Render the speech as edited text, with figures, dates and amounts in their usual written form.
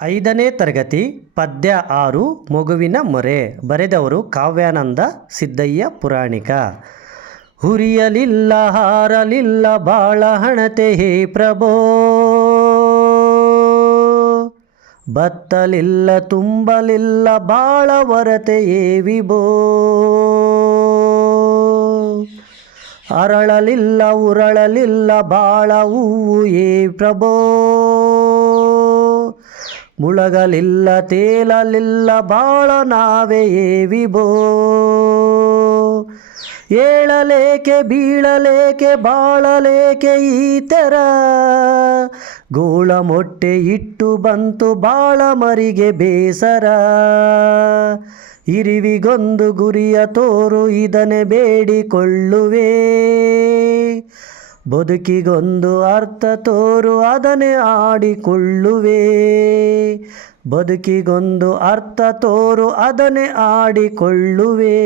5ನೇ ತರಗತಿ ಪದ್ಯ 6 ಮಗುವಿನ ಮೊರೆ. ಬರೆದವರು ಕಾವ್ಯಾನಂದ ಸಿದ್ದಯ್ಯ ಪುರಾಣಿಕ. ಹುರಿಯಲಿಲ್ಲ ಹಾರಲಿಲ್ಲ ಬಾಳ ಹಣತೆ ಹೇ ಪ್ರಭೋ, ಬತ್ತಲಿಲ್ಲ ತುಂಬಲಿಲ್ಲ ಬಾಳ ವರತೆ ಏ ವಿಭೋ. ಅರಳಲಿಲ್ಲ ಉರಳಲಿಲ್ಲ ಬಾಳ ಹೂವು ಏ ಪ್ರಭೋ, ಮುಳಗಲಿಲ್ಲ ತೇಲಲಿಲ್ಲ ಬಾಳ ನಾವೇ ಏ ವಿಭೋ. ಏಳಲೇಕೆ ಬೀಳಲೇಕೆ ಬಾಳಲೇಕೆ ಈ ತೆರ, ಗೋಳ ಮೊಟ್ಟೆ ಇಟ್ಟು ಬಂತು ಬಾಳ ಮರಿಗೆ ಬೇಸರ. ಇರಿವಿಗೊಂದು ಗುರಿಯ ತೋರು ಇದನ್ನೇ ಬೇಡಿಕೊಳ್ಳುವೆ, ಬದುಕಿಗೊಂದು ಅರ್ಥ ತೋರು ಅದನ್ನೇ ಆಡಿಕೊಳ್ಳುವೆ. ಬದುಕಿಗೊಂದು ಅರ್ಥ ತೋರು ಅದನ್ನೇ ಆಡಿಕೊಳ್ಳುವೆ.